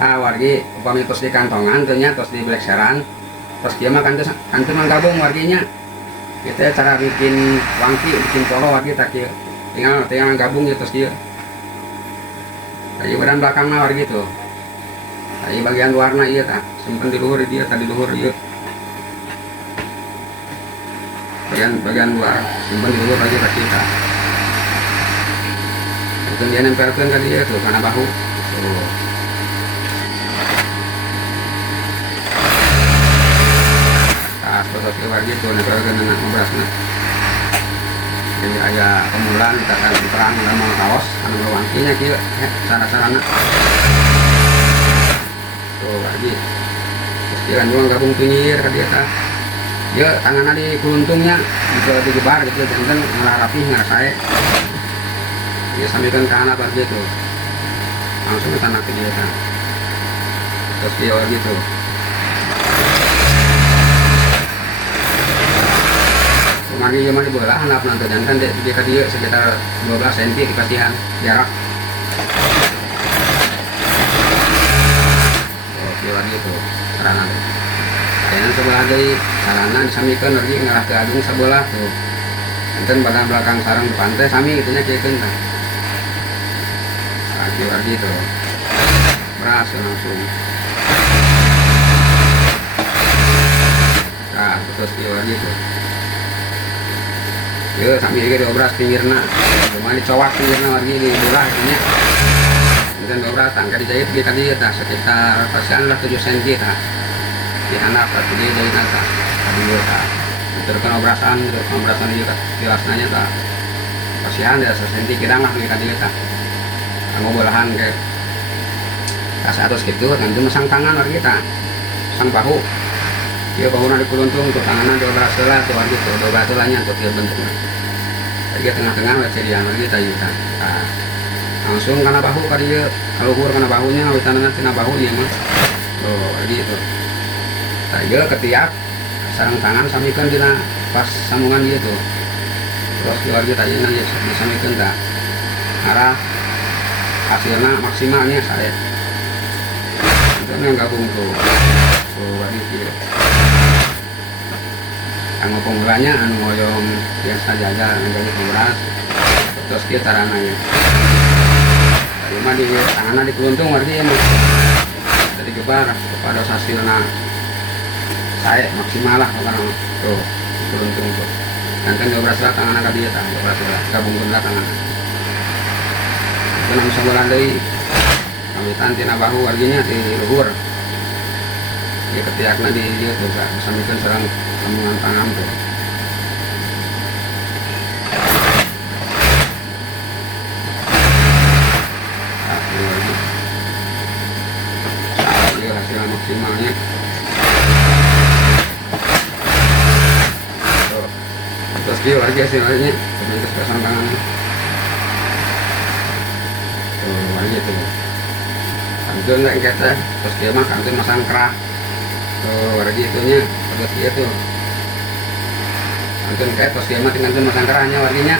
wargi upami tos di kantongan tuh nya tos di belekseran terus dia mah kantus menggabung warginya kita cara bikin wangki bikin polo wargi tak tinggal gabung ya terus dia tadi badan belakangnya wargi tuh tadi bagian luarnya iya tak simpen di luhur dia tadi luhur iya bagian luar simpen di luhur lagi tak kita itu dia nempelkan ke dia tuh karena bahu tuh. Terus keluar gitu, nempelkan dengan obrasnya. Jadi ayah pemulaan kita akan perang sama kaos, anu wangkinya kia, cara-caranya. Tuh lagi, terus dia kan juga gabung pinggir ke dia tah. Dia tangannya di keluntungnya, bisa digebar gitu, jangan ngalah rapi ngarasae. Dia sambilkan ke anak gitu, langsung ke tanah ke dia tah. Terus dia gitu. Mari zaman bola anak nanti dan kan dia sekitar 12 cm dipatihan jarak. Oke lagi itu sarana tuh. Kayaknya sebelah dari sarana disamikan lagi ngarah ke agung sebelah tuh. Enten badan belakang sarang di pantai sami itunya kayaknya kan. Lagi tuh. Berhasil langsung. Nah terus dia lagi tuh. Ya sambil ini diobras pinggirna cuma dicowak pinggirna lagi di bola ini dan diobras tangga dijahit di tadi ya sekitar pasian lah 7 cm di anak atau di jahit nata tadi ya terus obrasan juga jelasnya tak pasian ya 1 cm kira nggak di tadi ya kamu bolahan kayak kas atas gitu nanti masang tangan lagi kita sang bahu dia bangunan di kuluntung untuk tanganan di obras selah tuh gitu obras selahnya untuk dia bentuknya dia tengah-tengah lah jadi yang lagi tadi nah, langsung karena bahu kali dia luhur karena bahunya witanana tina bahunya mah tuh gitu tadi dia ketiak sarang tangan samikan dina pas sambungan dia tuh terus keluarga tadi nanti disamikan dah arah hasilnya maksimalnya saya itu yang gabung tuh gitu anu pemulanya anu ngoyong biasa jaga menjadi penguras terus kita rananya cuma di tangannya di keluntung artinya jadi gebar kepada hasilnya saya maksimal lah orang tuh di keluntung tuh dan kan diobrasi lah tangannya ke dia diobrasi lah gabung ke tangan itu namanya sebulan dari kamitan tina bahu artinya di luhur dia ketiaknya di dia tuh bisa bikin serang sambungan tangan tuh hasil maksimalnya tuh. Terus dia lagi hasilnya terus pasang tangannya tuh lagi tuh kantun nggak kata terus dia mah kantun masang kerah tuh lagi itunya terus dia tuh kantun kayak terus dia mah kantun masang kerahnya warginya